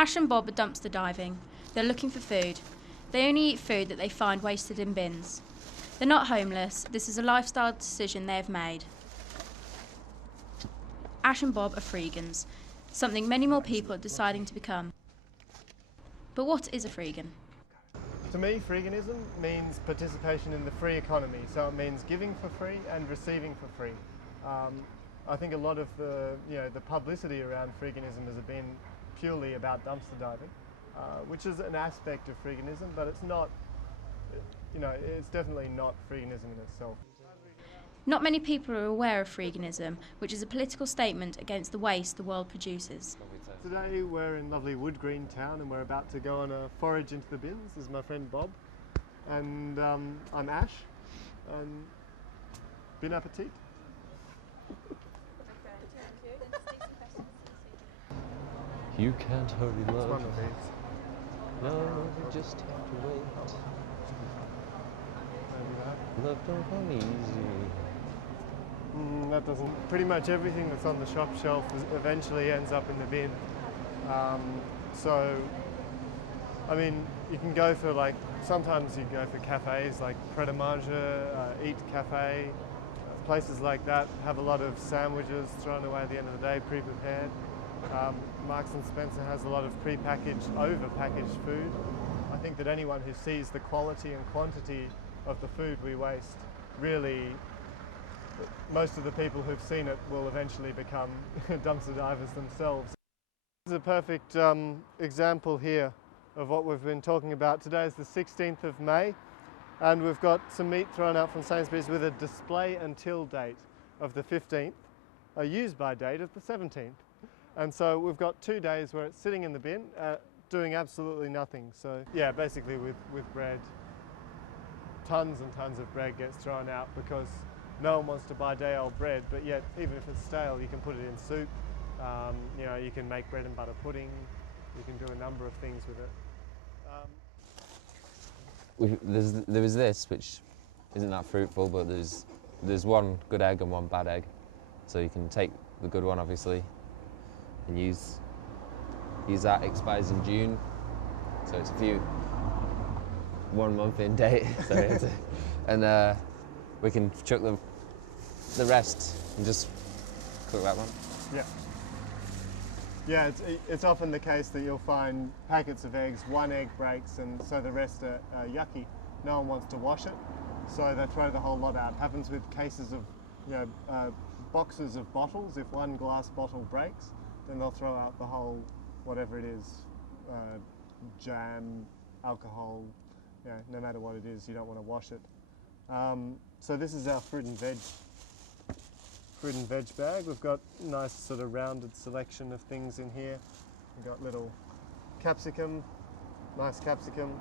Ash and Bob are dumpster diving. They're looking for food. They only eat food that they find wasted in bins. They're not homeless. This is a lifestyle decision they have made. Ash and Bob are Freegans, something many more people are deciding to become. But what is a Freegan? To me, Freeganism means participation in the free economy. So it means giving for free and receiving for free. I think a lot of the publicity around Freeganism has been purely about dumpster diving, which is an aspect of Freeganism, but it's not. It's definitely not Freeganism in itself. Not many people are aware of Freeganism, which is a political statement against the waste the world produces. Today we're in lovely Wood Green town and we're about to go on a forage into the bins. This is my friend Bob, and I'm Ash, and bon appetit. You can't hurry love. It's one of these. No, you just have to wait. Love don't come easy. That doesn't. Pretty much everything that's on the shop shelf eventually ends up in the bin. So, I mean, you can go for sometimes you go for cafes like Pret a Manger, Eat Cafe, places like that have a lot of sandwiches thrown away at the end of the day, pre-prepared. Marks and Spencer has a lot of pre-packaged, over-packaged food. I think that anyone who sees the quality and quantity of the food we waste, really, most of the people who've seen it will eventually become dumpster divers themselves. This is a perfect example here of what we've been talking about. Today is the 16th of May, and we've got some meat thrown out from Sainsbury's with a display until date of the 15th, a use by date of the 17th. And so we've got 2 days where it's sitting in the bin, doing absolutely nothing. So yeah, basically with bread, tons and tons of bread gets thrown out because no one wants to buy day-old bread, but yet even if it's stale, you can put it in soup. You can make bread and butter pudding. You can do a number of things with it. There was this, which isn't that fruitful, but there's one good egg and one bad egg. So you can take the good one, obviously, and use that. Expires in June, so it's 1 month in date. And we can chuck the rest and just cook that one. Yeah. Yeah, it's often the case that you'll find packets of eggs, one egg breaks, and so the rest are yucky. No one wants to wash it, so they throw the whole lot out. Happens with cases of, boxes of bottles. If one glass bottle breaks, then they'll throw out the whole, whatever it is, jam, alcohol, no matter what it is, you don't want to wash it. So this is our fruit and veg bag. We've got a nice sort of rounded selection of things in here. We've got little capsicum, nice capsicum.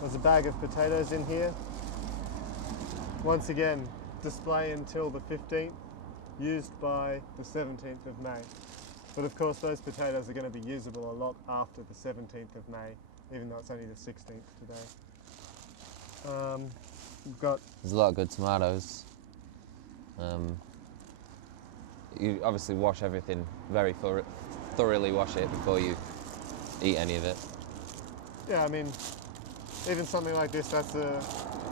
There's a bag of potatoes in here. Once again, display until the 15th, used by the 17th of May. But of course those potatoes are going to be usable a lot after the 17th of May, even though it's only the 16th today. There's a lot of good tomatoes. You obviously wash everything very thoroughly. Wash it before you eat any of it. Yeah, I mean, even something like this, that's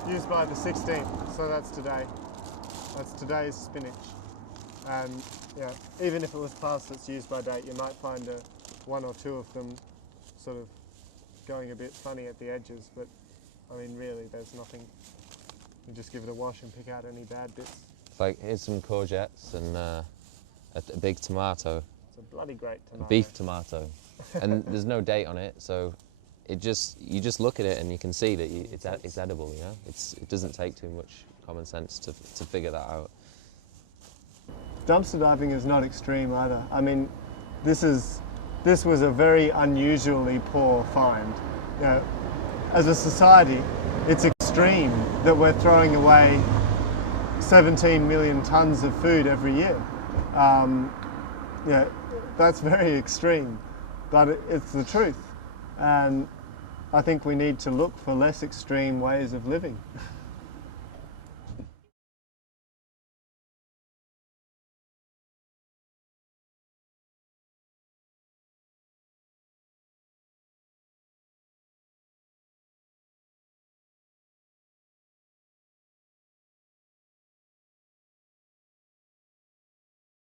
used by the 16th, so that's today. That's today's spinach. And yeah, even if it was past its use by date, you might find one or two of them sort of going a bit funny at the edges, but I mean, really, there's nothing. You just give it a wash and pick out any bad bits. It's like, here's some courgettes and a big tomato. It's a bloody great tomato. A beef tomato. And there's no date on it, so you just look at it and you can see that it's edible, you know? It doesn't take too much common sense to figure that out. Dumpster diving is not extreme either. I mean, this was a very unusually poor find. As a society, it's extreme that we're throwing away 17 million tonnes of food every year. That's very extreme, but it's the truth. And I think we need to look for less extreme ways of living.